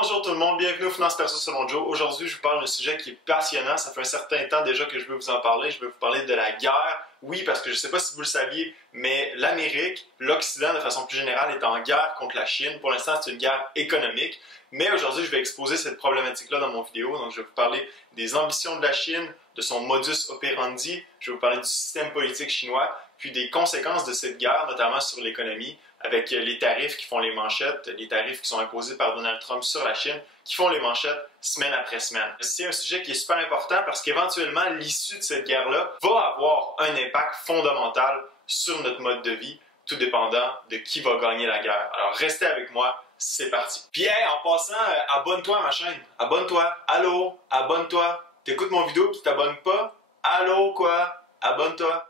Bonjour tout le monde, bienvenue au Finance Perso selon Joe. Aujourd'hui, je vous parle d'un sujet qui est passionnant. Ça fait un certain temps déjà que je veux vous en parler. Je veux vous parler de la guerre. Oui, parce que je ne sais pas si vous le saviez, mais l'Amérique, l'Occident de façon plus générale, est en guerre contre la Chine. Pour l'instant, c'est une guerre économique. Mais aujourd'hui, je vais exposer cette problématique-là dans mon vidéo. Donc, je vais vous parler des ambitions de la Chine, de son modus operandi. Je vais vous parler du système politique chinois, puis des conséquences de cette guerre, notamment sur l'économie, avec les tarifs qui font les manchettes, les tarifs qui sont imposés par Donald Trump sur la Chine, qui font les manchettes semaine après semaine. C'est un sujet qui est super important parce qu'éventuellement, l'issue de cette guerre-là va avoir un impact fondamental sur notre mode de vie, tout dépendant de qui va gagner la guerre. Alors, restez avec moi, c'est parti. Puis, hey, en passant, abonne-toi à ma chaîne. Abonne-toi. Allô? Abonne-toi. T'écoutes mon vidéo et tu t'abonnes pas? Allô, quoi? Abonne-toi.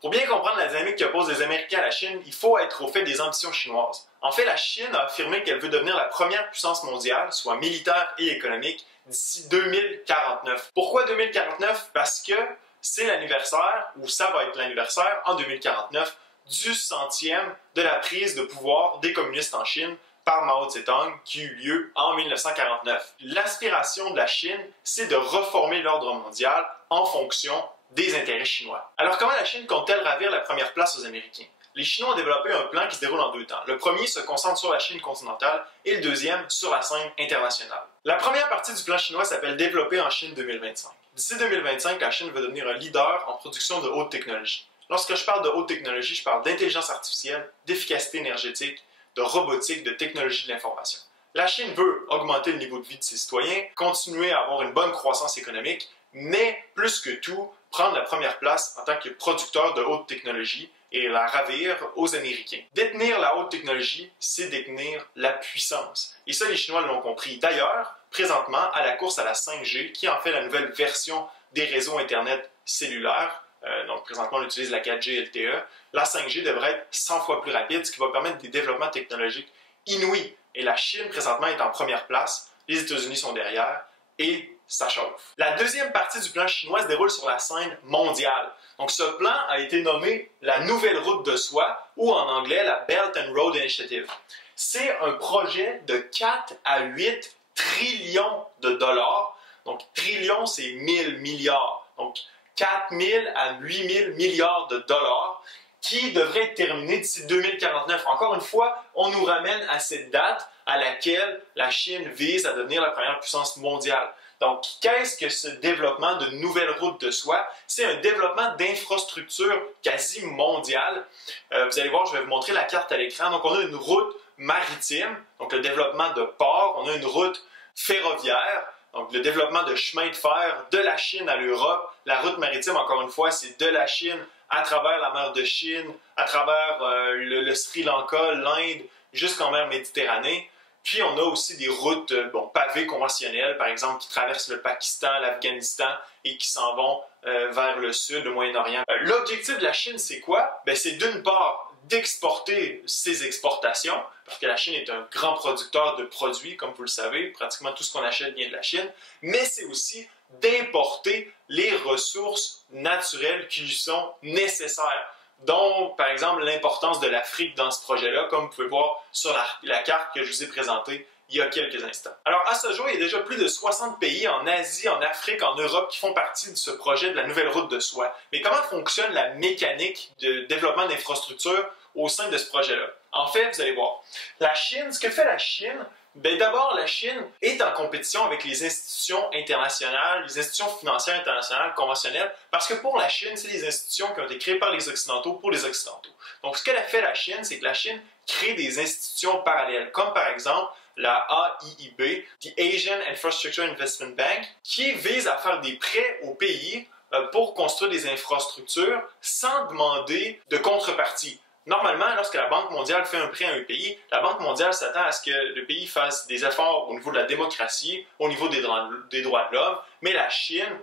Pour bien comprendre la dynamique qui oppose les Américains à la Chine, il faut être au fait des ambitions chinoises. En fait, la Chine a affirmé qu'elle veut devenir la première puissance mondiale, soit militaire et économique, d'ici 2049. Pourquoi 2049? Parce que c'est l'anniversaire, ou ça va être l'anniversaire, en 2049, du centième de la prise de pouvoir des communistes en Chine par Mao Tse-tung, qui eut lieu en 1949. L'aspiration de la Chine, c'est de reformer l'ordre mondial en fonction des intérêts chinois. Alors comment la Chine compte-t-elle ravir la première place aux Américains? Les Chinois ont développé un plan qui se déroule en deux temps. Le premier se concentre sur la Chine continentale et le deuxième sur la scène internationale. La première partie du plan chinois s'appelle Développer en Chine 2025. D'ici 2025, la Chine veut devenir un leader en production de haute technologie. Lorsque je parle de haute technologie, je parle d'intelligence artificielle, d'efficacité énergétique, de robotique, de technologie de l'information. La Chine veut augmenter le niveau de vie de ses citoyens, continuer à avoir une bonne croissance économique, mais plus que tout, prendre la première place en tant que producteur de haute technologie et la ravir aux Américains. Détenir la haute technologie, c'est détenir la puissance. Et ça, les Chinois l'ont compris. D'ailleurs, présentement, à la course à la 5G, qui est en fait la nouvelle version des réseaux Internet cellulaires, donc présentement on utilise la 4G LTE, la 5G devrait être 100 fois plus rapide, ce qui va permettre des développements technologiques inouïs. Et la Chine, présentement, est en première place, les États-Unis sont derrière, et ça chauffe. La deuxième partie du plan chinois se déroule sur la scène mondiale. Donc ce plan a été nommé la Nouvelle Route de Soie, ou en anglais la Belt and Road Initiative. C'est un projet de 4 à 8 trillions de dollars. Donc trillion, c'est 1000 milliards. Donc 4000 à 8000 milliards de dollars qui devrait être terminé d'ici 2049. Encore une fois, on nous ramène à cette date à laquelle la Chine vise à devenir la première puissance mondiale. Donc, qu'est-ce que ce développement de nouvelles routes de soie? C'est un développement d'infrastructures quasi mondiales. Vous allez voir, je vais vous montrer la carte à l'écran. Donc, on a une route maritime, donc le développement de ports. On a une route ferroviaire, donc le développement de chemins de fer de la Chine à l'Europe. La route maritime, encore une fois, c'est de la Chine à travers la mer de Chine, à travers le Sri Lanka, l'Inde, jusqu'en mer Méditerranée. Puis on a aussi des routes pavées conventionnelles, par exemple, qui traversent le Pakistan, l'Afghanistan et qui s'en vont vers le sud, le Moyen-Orient. L'objectif de la Chine, c'est quoi? C'est d'une part d'exporter ses exportations, parce que la Chine est un grand producteur de produits, comme vous le savez, pratiquement tout ce qu'on achète vient de la Chine, mais c'est aussi d'importer les ressources naturelles qui lui sont nécessaires, dont, par exemple, l'importance de l'Afrique dans ce projet-là, comme vous pouvez voir sur la carte que je vous ai présentée il y a quelques instants. Alors, à ce jour, il y a déjà plus de 60 pays en Asie, en Afrique, en Europe qui font partie de ce projet de la Nouvelle Route de Soie. Mais comment fonctionne la mécanique de développement d'infrastructures au sein de ce projet-là? En fait, vous allez voir, la Chine, ce que fait la Chine, d'abord, la Chine est en compétition avec les institutions internationales, les institutions financières internationales conventionnelles, parce que pour la Chine, c'est des institutions qui ont été créées par les Occidentaux pour les Occidentaux. Donc, ce qu'elle a fait la Chine, c'est que la Chine crée des institutions parallèles, comme par exemple la AIIB, The Asian Infrastructure Investment Bank, qui vise à faire des prêts aux pays pour construire des infrastructures sans demander de contrepartie. Normalement, lorsque la Banque mondiale fait un prêt à un pays, la Banque mondiale s'attend à ce que le pays fasse des efforts au niveau de la démocratie, au niveau des droits de l'homme, mais la Chine,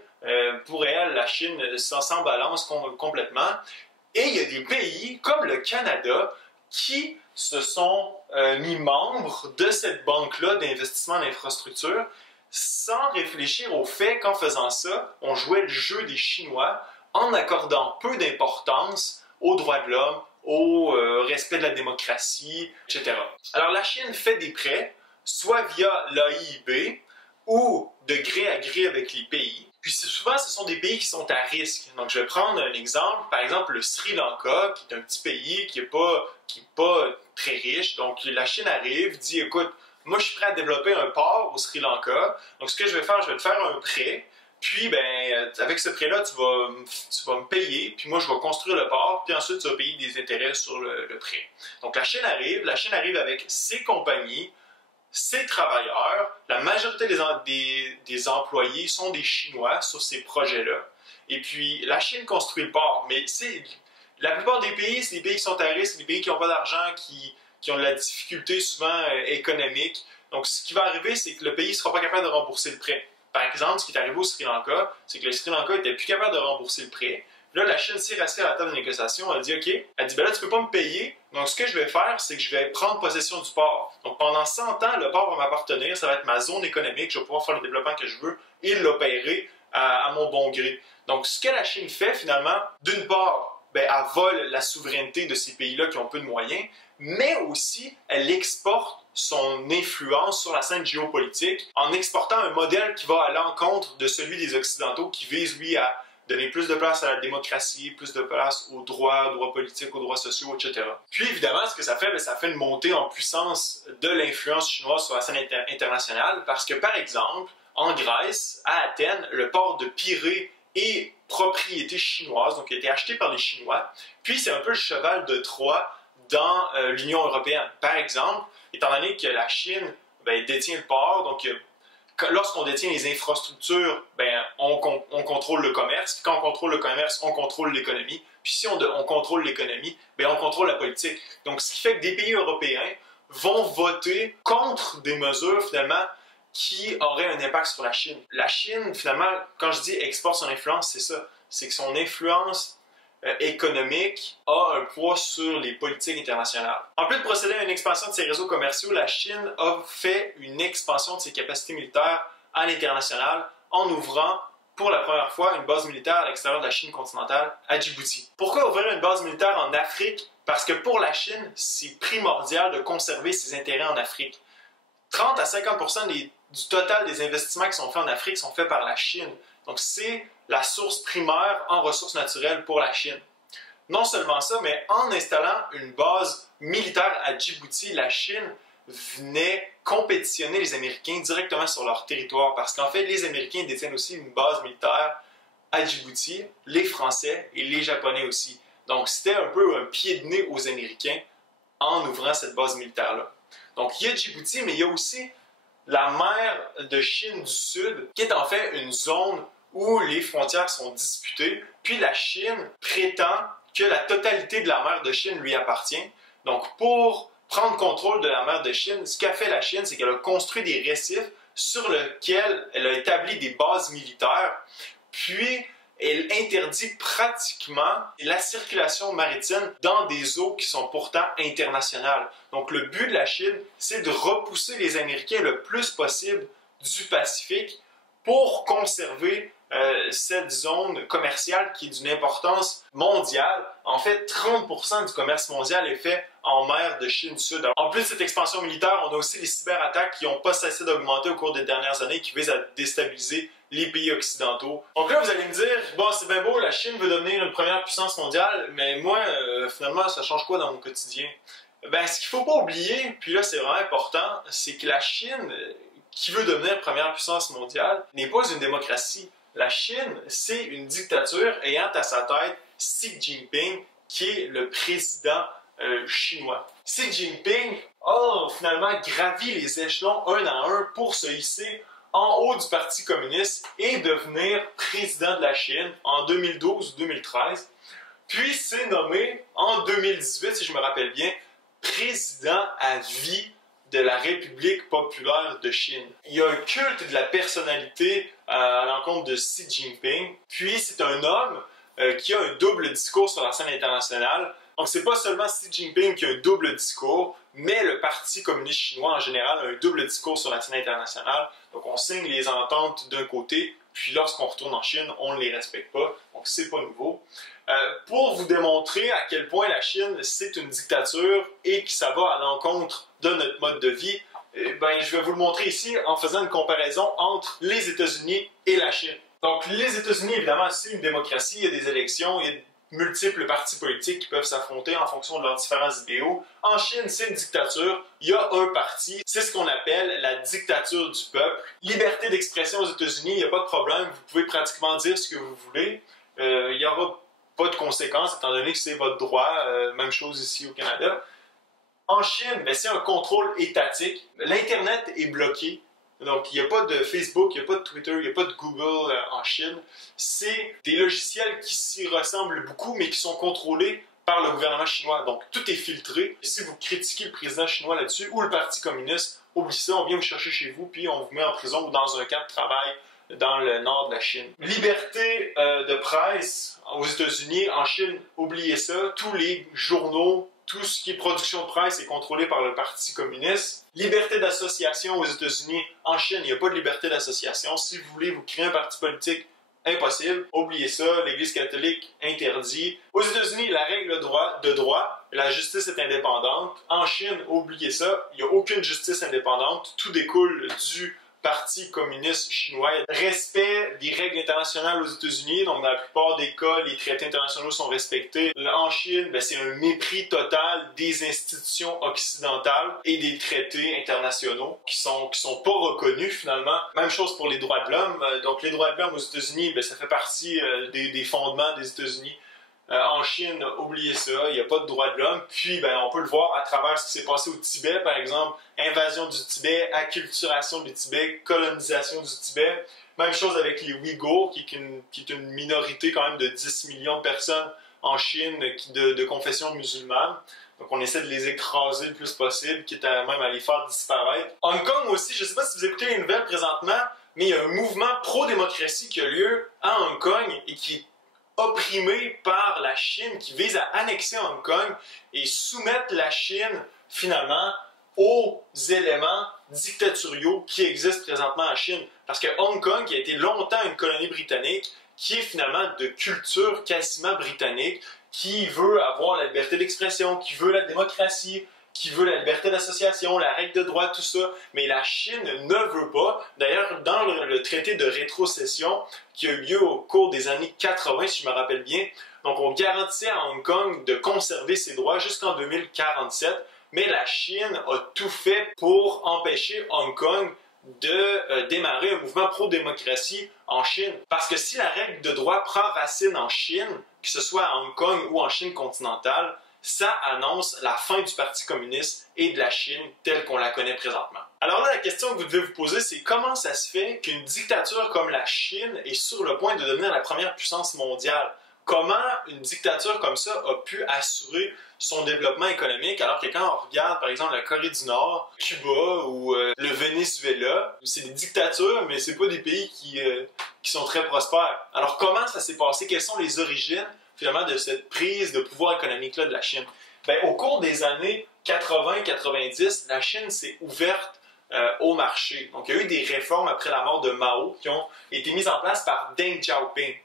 pour elle, la Chine s'en balance complètement. Et il y a des pays, comme le Canada, qui se sont mis membres de cette banque-là d'investissement en infrastructure sans réfléchir au fait qu'en faisant ça, on jouait le jeu des Chinois en accordant peu d'importance aux droits de l'homme, au respect de la démocratie, etc. Alors la Chine fait des prêts, soit via l'AIIB ou de gré à gré avec les pays. Puis souvent, ce sont des pays qui sont à risque. Donc, je vais prendre un exemple. Par exemple, le Sri Lanka, qui est un petit pays qui n'est pas très riche. Donc, la Chine arrive, dit, écoute, moi, je suis prêt à développer un port au Sri Lanka. Donc, ce que je vais faire, je vais te faire un prêt. Puis, ben, avec ce prêt-là, tu vas me payer. Puis moi, je vais construire le port. Puis ensuite, tu vas payer des intérêts sur le prêt. Donc, la Chine arrive avec ses compagnies, ces travailleurs, la majorité des employés sont des Chinois sur ces projets-là. Et puis, la Chine construit le port. Mais la plupart des pays, c'est des pays qui sont à risque, des pays qui n'ont pas d'argent, qui ont de la difficulté souvent économique. Donc, ce qui va arriver, c'est que le pays ne sera pas capable de rembourser le prêt. Par exemple, ce qui est arrivé au Sri Lanka, c'est que le Sri Lanka n'était plus capable de rembourser le prêt. Là, la Chine s'est restée à la table de négociation. Elle dit, OK, elle dit, ben là, tu peux pas me payer. Donc, ce que je vais faire, c'est que je vais prendre possession du port. Donc, pendant 100 ans, le port va m'appartenir. Ça va être ma zone économique. Je vais pouvoir faire le développement que je veux et l'opérer à mon bon gré. Donc, ce que la Chine fait, finalement, d'une part, ben, elle vole la souveraineté de ces pays-là qui ont peu de moyens, mais aussi, elle exporte son influence sur la scène géopolitique en exportant un modèle qui va à l'encontre de celui des Occidentaux qui vise, lui, à donner plus de place à la démocratie, plus de place aux droits politiques, aux droits sociaux, etc. Puis évidemment, ce que ça fait, ça fait une montée en puissance de l'influence chinoise sur la scène internationale parce que, par exemple, en Grèce, à Athènes, le port de Pirée est propriété chinoise, donc il a été acheté par les Chinois. Puis c'est un peu le cheval de Troie dans l'Union européenne. Par exemple, étant donné que la Chine détient le port, donc lorsqu'on détient les infrastructures, ben, on contrôle le commerce. Puis quand on contrôle le commerce, on contrôle l'économie. Puis si on contrôle l'économie, ben, on contrôle la politique. Donc, ce qui fait que des pays européens vont voter contre des mesures, finalement, qui auraient un impact sur la Chine. La Chine, finalement, quand je dis exporte son influence, c'est ça. C'est que son influence économique a un poids sur les politiques internationales. En plus de procéder à une expansion de ses réseaux commerciaux, la Chine a fait une expansion de ses capacités militaires à l'international en ouvrant pour la première fois une base militaire à l'extérieur de la Chine continentale à Djibouti. Pourquoi ouvrir une base militaire en Afrique? Parce que pour la Chine, c'est primordial de conserver ses intérêts en Afrique. 30 à 50% du total des investissements qui sont faits en Afrique sont faits par la Chine. Donc, c'est la source primaire en ressources naturelles pour la Chine. Non seulement ça, mais en installant une base militaire à Djibouti, la Chine venait compétitionner les Américains directement sur leur territoire parce qu'en fait, les Américains détiennent aussi une base militaire à Djibouti, les Français et les Japonais aussi. Donc, c'était un peu un pied de nez aux Américains en ouvrant cette base militaire-là. Donc, il y a Djibouti, mais il y a aussi la mer de Chine du Sud, qui est en fait une zone où les frontières sont disputées, puis la Chine prétend que la totalité de la mer de Chine lui appartient. Donc, pour prendre contrôle de la mer de Chine, ce qu'a fait la Chine, c'est qu'elle a construit des récifs sur lesquels elle a établi des bases militaires, puis elle interdit pratiquement la circulation maritime dans des eaux qui sont pourtant internationales. Donc, le but de la Chine, c'est de repousser les Américains le plus possible du Pacifique pour conserver cette zone commerciale qui est d'une importance mondiale. En fait, 30% du commerce mondial est fait en mer de Chine du Sud. Alors, en plus de cette expansion militaire, on a aussi les cyberattaques qui n'ont pas cessé d'augmenter au cours des dernières années, qui visent à déstabiliser les pays occidentaux. Donc là, vous allez me dire, bon, c'est bien beau, la Chine veut devenir une première puissance mondiale, mais moi, finalement, ça change quoi dans mon quotidien? Ben, ce qu'il ne faut pas oublier, puis là, c'est vraiment important, c'est que la Chine, qui veut devenir première puissance mondiale, n'est pas une démocratie. La Chine, c'est une dictature ayant à sa tête Xi Jinping, qui est le président chinois. Xi Jinping a finalement gravi les échelons un à un pour se hisser en haut du Parti communiste et devenir président de la Chine en 2012-2013. Puis s'est nommé en 2018, si je me rappelle bien, président à vie de la République populaire de Chine. Il y a un culte de la personnalité à l'encontre de Xi Jinping. Puis c'est un homme qui a un double discours sur la scène internationale. Donc c'est pas seulement Xi Jinping qui a un double discours, mais le Parti communiste chinois en général a un double discours sur la scène internationale. Donc on signe les ententes d'un côté, puis lorsqu'on retourne en Chine, on ne les respecte pas. Donc c'est pas nouveau. Pour vous démontrer à quel point la Chine, c'est une dictature et que ça va à l'encontre de notre mode de vie, je vais vous le montrer ici en faisant une comparaison entre les États-Unis et la Chine. Donc les États-Unis, évidemment, c'est une démocratie, il y a des élections, il y a multiples partis politiques qui peuvent s'affronter en fonction de leurs différents idéaux. En Chine, c'est une dictature, il y a un parti, c'est ce qu'on appelle la dictature du peuple. Liberté d'expression aux États-Unis, il n'y a pas de problème, vous pouvez pratiquement dire ce que vous voulez. Il n'y aura pas de conséquences étant donné que c'est votre droit, même chose ici au Canada. En Chine, c'est un contrôle étatique. L'Internet est bloqué. Donc, il n'y a pas de Facebook, il n'y a pas de Twitter, il n'y a pas de Google en Chine. C'est des logiciels qui s'y ressemblent beaucoup, mais qui sont contrôlés par le gouvernement chinois. Donc, tout est filtré. Et si vous critiquez le président chinois là-dessus, ou le Parti communiste, oubliez ça, on vient vous chercher chez vous, puis on vous met en prison ou dans un camp de travail dans le nord de la Chine. Liberté de presse aux États-Unis, en Chine, oubliez ça. Tous les journaux, tout ce qui est production de presse est contrôlé par le Parti communiste. Liberté d'association aux États-Unis. En Chine, il n'y a pas de liberté d'association. Si vous voulez vous créer un parti politique, impossible. Oubliez ça. L'Église catholique interdit. Aux États-Unis, la règle de droit, la justice est indépendante. En Chine, oubliez ça. Il n'y a aucune justice indépendante. Tout découle du Parti communiste chinois. Respect des règles internationales aux États-Unis, donc dans la plupart des cas, les traités internationaux sont respectés. En Chine, c'est un mépris total des institutions occidentales et des traités internationaux qui sont pas reconnus finalement. Même chose pour les droits de l'homme. Donc les droits de l'homme aux États-Unis, ça fait partie des fondements des États-Unis. En Chine, oubliez ça, il n'y a pas de droits de l'homme. Puis, on peut le voir à travers ce qui s'est passé au Tibet, par exemple, invasion du Tibet, acculturation du Tibet, colonisation du Tibet. Même chose avec les Ouïghours, qui est une minorité quand même de 10 millions de personnes en Chine de confession musulmane. Donc, on essaie de les écraser le plus possible, quitte à même à les faire disparaître. Hong Kong aussi, je ne sais pas si vous écoutez les nouvelles présentement, mais il y a un mouvement pro-démocratie qui a lieu à Hong Kong et qui est opprimé par la Chine, qui vise à annexer Hong Kong et soumettre la Chine, finalement, aux éléments dictatoriaux qui existent présentement en Chine. Parce que Hong Kong, qui a été longtemps une colonie britannique, qui est finalement de culture quasiment britannique, qui veut avoir la liberté d'expression, qui veut la démocratie, qui veut la liberté d'association, la règle de droit, tout ça, mais la Chine ne veut pas. D'ailleurs, dans le traité de rétrocession qui a eu lieu au cours des années 80, si je me rappelle bien, donc on garantissait à Hong Kong de conserver ses droits jusqu'en 2047, mais la Chine a tout fait pour empêcher Hong Kong de démarrer un mouvement pro-démocratie en Chine. Parce que si la règle de droit prend racine en Chine, que ce soit à Hong Kong ou en Chine continentale, ça annonce la fin du Parti communiste et de la Chine telle qu'on la connaît présentement. Alors là, la question que vous devez vous poser, c'est comment ça se fait qu'une dictature comme la Chine est sur le point de devenir la première puissance mondiale? Comment une dictature comme ça a pu assurer son développement économique alors que quand on regarde par exemple la Corée du Nord, Cuba ou le Venezuela, c'est des dictatures mais c'est pas des pays qui sont très prospères. Alors comment ça s'est passé? Quelles sont les origines finalement de cette prise de pouvoir économique-là de la Chine? Au cours des années 80-90, la Chine s'est ouverte au marché. Donc il y a eu des réformes après la mort de Mao qui ont été mises en place par Deng Xiaoping.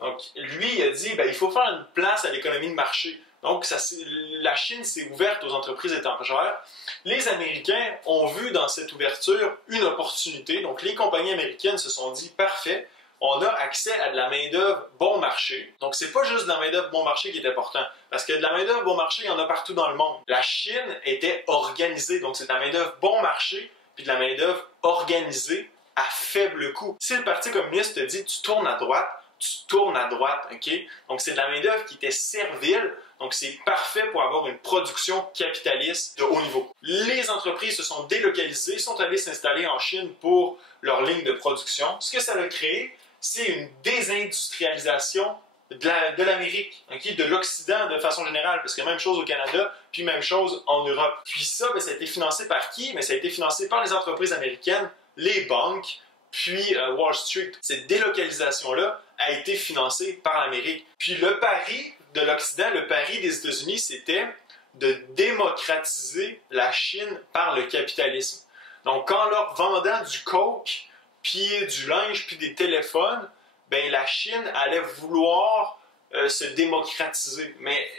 Donc, lui, il a dit, il faut faire une place à l'économie de marché. Donc, la Chine s'est ouverte aux entreprises étrangères. Les Américains ont vu dans cette ouverture une opportunité. Donc, les compagnies américaines se sont dit, parfait, on a accès à de la main-d'œuvre bon marché. Donc, c'est pas juste de la main-d'œuvre bon marché qui est important. Parce que de la main-d'œuvre bon marché, il y en a partout dans le monde. La Chine était organisée. Donc, c'est de la main-d'œuvre bon marché, puis de la main-d'œuvre organisée à faible coût. Si le Parti communiste te dit, tu tournes à droite, tu tournes à droite, OK? Donc, c'est de la main-d'œuvre qui était servile, donc c'est parfait pour avoir une production capitaliste de haut niveau. Les entreprises se sont délocalisées, sont allées s'installer en Chine pour leur ligne de production. Ce que ça a créé, c'est une désindustrialisation de l'Amérique, okay? De l'Occident de façon générale, parce que même chose au Canada, puis même chose en Europe. Puis ça, ça a été financé par qui? Ça a été financé par les entreprises américaines, les banques, puis Wall Street. Cette délocalisation-là a été financée par l'Amérique. Puis le pari de l'Occident, le pari des États-Unis, c'était de démocratiser la Chine par le capitalisme. Donc, quand on leur vendait du coke, puis du linge, puis des téléphones, ben la Chine allait vouloir se démocratiser. Mais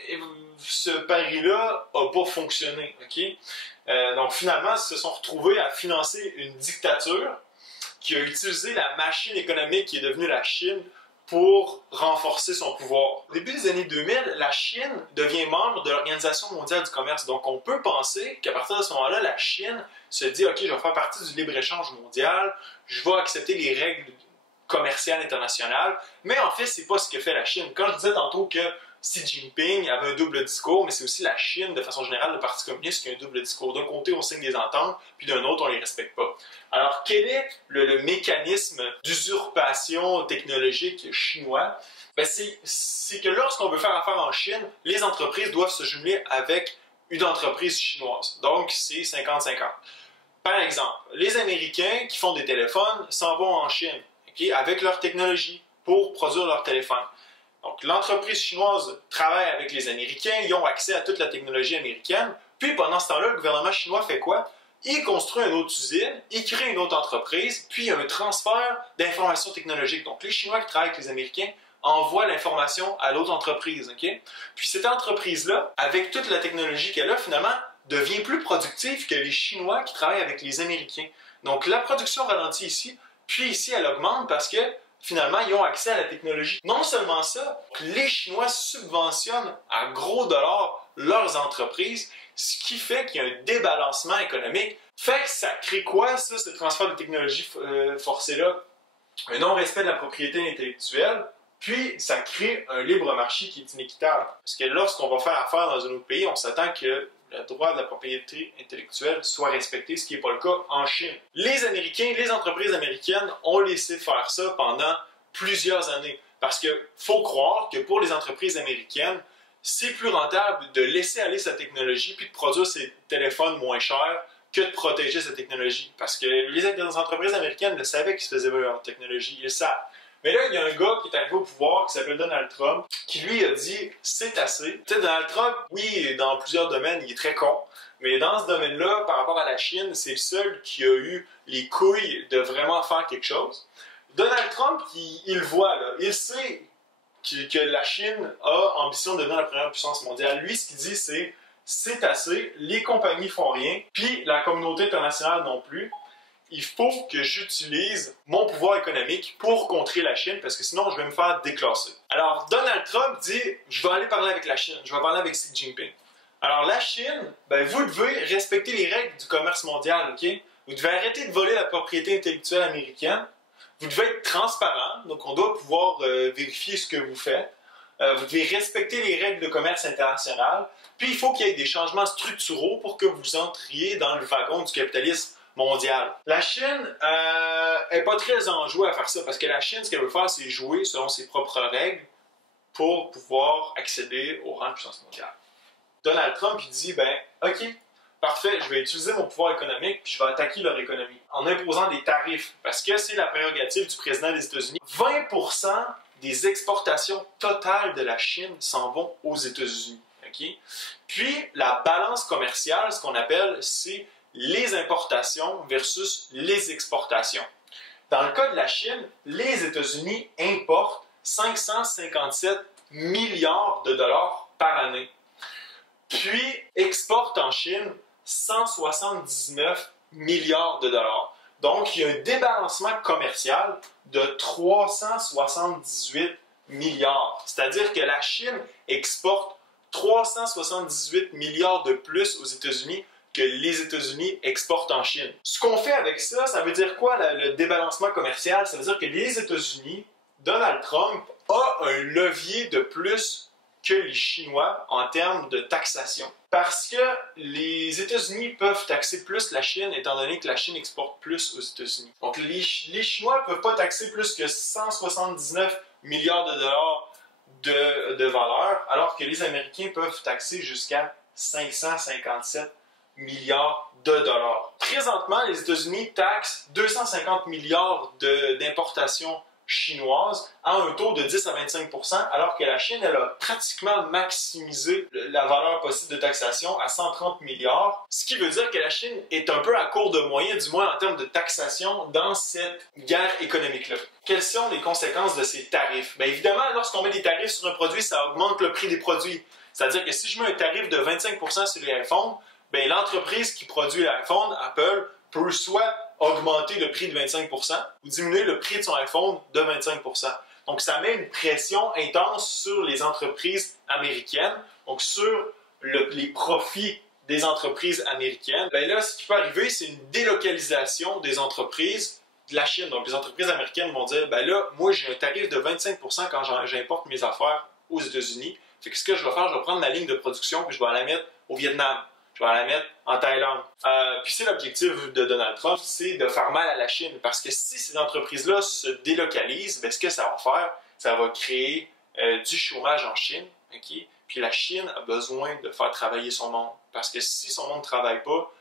ce pari-là n'a pas fonctionné. Okay? Donc, finalement, ils se sont retrouvés à financer une dictature qui a utilisé la machine économique qui est devenue la Chine pour renforcer son pouvoir. Au début des années 2000, la Chine devient membre de l'Organisation mondiale du commerce. Donc, on peut penser qu'à partir de ce moment-là, la Chine se dit « Ok, je vais faire partie du libre-échange mondial, je vais accepter les règles commerciales internationales. » Mais en fait, c'est pas ce que fait la Chine. Quand je disais tantôt que Xi Jinping avait un double discours, mais c'est aussi la Chine, de façon générale, le Parti communiste qui a un double discours. D'un côté, on signe des ententes, puis d'un autre, on les respecte pas. Alors, quel est le mécanisme d'usurpation technologique chinois? Ben, c'est que lorsqu'on veut faire affaire en Chine, les entreprises doivent se jumeler avec une entreprise chinoise. Donc, c'est 50-50. Par exemple, les Américains qui font des téléphones s'en vont en Chine, okay, avec leur technologie pour produire leurs téléphones. Donc, l'entreprise chinoise travaille avec les Américains, ils ont accès à toute la technologie américaine, puis pendant ce temps-là, le gouvernement chinois fait quoi? Il construit une autre usine, il crée une autre entreprise, puis il y a un transfert d'informations technologiques. Donc, les Chinois qui travaillent avec les Américains envoient l'information à l'autre entreprise. Okay? Puis cette entreprise-là, avec toute la technologie qu'elle a, finalement, devient plus productive que les Chinois qui travaillent avec les Américains. Donc, la production ralentit ici, puis ici, elle augmente parce que finalement, ils ont accès à la technologie. Non seulement ça, les Chinois subventionnent à gros dollars leurs entreprises, ce qui fait qu'il y a un débalancement économique. Fait que ça crée quoi, ça, ce transfert de technologie forcé-là? Un non-respect de la propriété intellectuelle, puis ça crée un libre marché qui est inéquitable. Parce que lorsqu'on va faire affaire dans un autre pays, on s'attend que le droit de la propriété intellectuelle soit respecté, ce qui n'est pas le cas en Chine. Les Américains, les entreprises américaines ont laissé faire ça pendant plusieurs années. Parce qu'il faut croire que pour les entreprises américaines, c'est plus rentable de laisser aller sa technologie puis de produire ses téléphones moins chers que de protéger sa technologie. Parce que les entreprises américaines le savaient qu'ils se faisaient voler leur technologie, ils le savent. Mais là, il y a un gars qui est arrivé au pouvoir qui s'appelle Donald Trump, qui lui a dit « c'est assez ». Tu sais, Donald Trump, oui, dans plusieurs domaines, il est très con, mais dans ce domaine-là, par rapport à la Chine, c'est le seul qui a eu les couilles de vraiment faire quelque chose. Donald Trump, il le voit, là, il sait que la Chine a ambition de devenir la première puissance mondiale. Lui, ce qu'il dit, c'est assez, les compagnies font rien, puis la communauté internationale non plus. Il faut que j'utilise mon pouvoir économique pour contrer la Chine, parce que sinon, je vais me faire déclasser. Alors, Donald Trump dit, je vais aller parler avec la Chine, je vais parler avec Xi Jinping. Alors, la Chine, ben, vous devez respecter les règles du commerce mondial, ok? Vous devez arrêter de voler la propriété intellectuelle américaine. Vous devez être transparent, donc on doit pouvoir vérifier ce que vous faites. Vous devez respecter les règles de commerce international. Puis, il faut qu'il y ait des changements structuraux pour que vous entriez dans le wagon du capitalisme mondial. La Chine n'est pas très enjouée à faire ça, parce que la Chine, ce qu'elle veut faire, c'est jouer selon ses propres règles pour pouvoir accéder au rang de puissance mondiale. Donald Trump, il dit, ben, ok, parfait, je vais utiliser mon pouvoir économique puis je vais attaquer leur économie en imposant des tarifs, parce que c'est la prérogative du président des États-Unis. 20% des exportations totales de la Chine s'en vont aux États-Unis. Okay? Puis, la balance commerciale, ce qu'on appelle, c'est les importations versus les exportations. Dans le cas de la Chine, les États-Unis importent 557 milliards de dollars par année, puis exportent en Chine 179 milliards de dollars. Donc, il y a un débalancement commercial de 378 milliards. C'est-à-dire que la Chine exporte 378 milliards de plus aux États-Unis que les États-Unis exportent en Chine. Ce qu'on fait avec ça, ça veut dire quoi, le débalancement commercial? Ça veut dire que les États-Unis, Donald Trump, a un levier de plus que les Chinois en termes de taxation. Parce que les États-Unis peuvent taxer plus la Chine, étant donné que la Chine exporte plus aux États-Unis. Donc les Chinois ne peuvent pas taxer plus que 179 milliards de dollars de valeur, alors que les Américains peuvent taxer jusqu'à 557 milliards de dollars. Présentement, les États-Unis taxent 250 milliards d'importations chinoise à un taux de 10 à 25 %, alors que la Chine, elle a pratiquement maximisé la valeur possible de taxation à 130 milliards, ce qui veut dire que la Chine est un peu à court de moyens, du moins en termes de taxation, dans cette guerre économique-là. Quelles sont les conséquences de ces tarifs? Bien évidemment, lorsqu'on met des tarifs sur un produit, ça augmente le prix des produits. C'est-à-dire que si je mets un tarif de 25 % sur les iPhones, bien l'entreprise qui produit l'iPhone, Apple, peut soit augmenter le prix de 25 % ou diminuer le prix de son iPhone de 25 %. Donc, ça met une pression intense sur les entreprises américaines, donc sur les profits des entreprises américaines. Bien là, ce qui peut arriver, c'est une délocalisation des entreprises de la Chine. Donc, les entreprises américaines vont dire, ben là, moi, j'ai un tarif de 25 % quand j'importe mes affaires aux États-Unis. Fait que ce que je vais faire, je vais prendre ma ligne de production et je vais la mettre au Vietnam. Je vais la mettre en Thaïlande. Puis c'est l'objectif de Donald Trump, c'est de faire mal à la Chine. Parce que si ces entreprises-là se délocalisent, bien, ce que ça va faire, ça va créer du chômage en Chine. Okay? Puis la Chine a besoin de faire travailler son monde. Parce que si son monde ne travaille pas,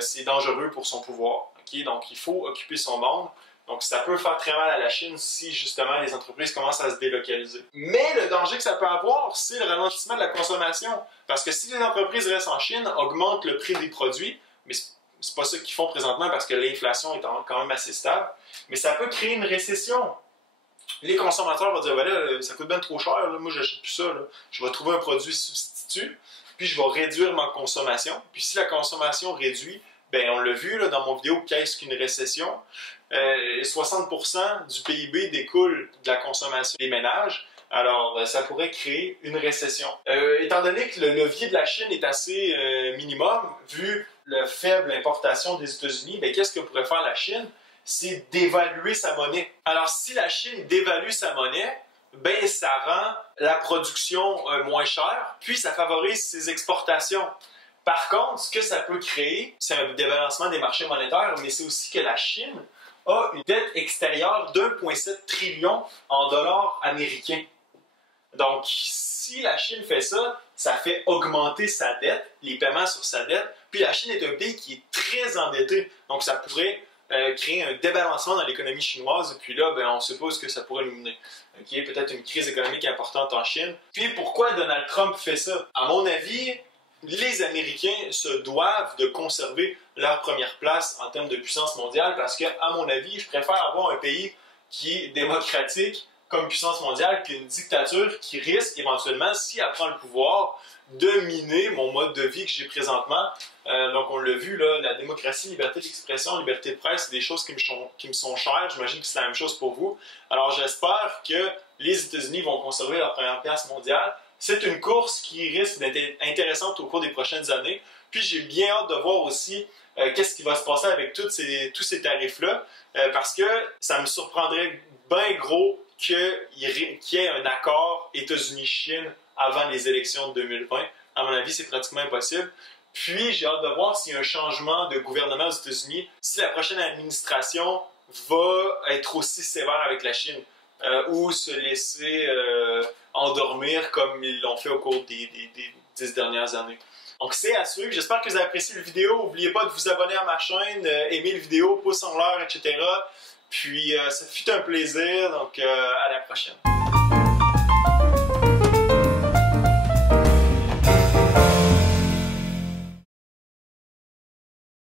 c'est dangereux pour son pouvoir. Okay? Donc il faut occuper son monde. Donc, ça peut faire très mal à la Chine si, justement, les entreprises commencent à se délocaliser. Mais le danger que ça peut avoir, c'est le ralentissement de la consommation. Parce que si les entreprises restent en Chine, augmentent le prix des produits, mais c'est pas ça qu'ils font présentement parce que l'inflation est quand même assez stable, mais ça peut créer une récession. Les consommateurs vont dire, ben là, ça coûte bien trop cher, là, moi, j'achète plus ça. Là. Je vais trouver un produit substitut, puis je vais réduire ma consommation. Puis si la consommation réduit, ben on l'a vu là, dans mon vidéo, qu'est-ce qu'une récession? 60% du PIB découle de la consommation des ménages, alors ça pourrait créer une récession. Étant donné que le levier de la Chine est assez minimum, vu la faible importation des États-Unis, ben, qu'est-ce que pourrait faire la Chine? C'est d'évaluer sa monnaie. Alors si la Chine dévalue sa monnaie, ben, ça rend la production moins chère, puis ça favorise ses exportations. Par contre, ce que ça peut créer, c'est un débalancement des marchés monétaires, mais c'est aussi que la Chine a une dette extérieure d'1,7 trillion en dollars américains. Donc, si la Chine fait ça, ça fait augmenter sa dette, les paiements sur sa dette. Puis la Chine est un pays qui est très endetté. Donc, ça pourrait créer un débalancement dans l'économie chinoise. Et puis là, ben, on ne sait pas ce que ça pourrait nous mener. Okay? Peut-être une crise économique importante en Chine. Puis pourquoi Donald Trump fait ça? À mon avis, les Américains se doivent de conserver leur première place en termes de puissance mondiale parce que, à mon avis, je préfère avoir un pays qui est démocratique comme puissance mondiale qu'une dictature qui risque éventuellement, si elle prend le pouvoir, de miner mon mode de vie que j'ai présentement. Donc, on l'a vu, là, la démocratie, liberté d'expression, liberté de presse, c'est des choses qui me sont chères. J'imagine que c'est la même chose pour vous. Alors, j'espère que les États-Unis vont conserver leur première place mondiale. C'est une course qui risque d'être intéressante au cours des prochaines années. Puis j'ai bien hâte de voir aussi qu'est-ce qui va se passer avec tous ces tarifs-là, parce que ça me surprendrait bien gros qu'il y ait un accord États-Unis-Chine avant les élections de 2020. À mon avis, c'est pratiquement impossible. Puis j'ai hâte de voir s'il y a un changement de gouvernement aux États-Unis, si la prochaine administration va être aussi sévère avec la Chine. Ou se laisser endormir comme ils l'ont fait au cours des 10 dernières années. Donc c'est à suivre. J'espère que vous avez apprécié la vidéo. N'oubliez pas de vous abonner à ma chaîne, aimer la vidéo, pouce en l'air, etc. Puis ça fut un plaisir. Donc à la prochaine.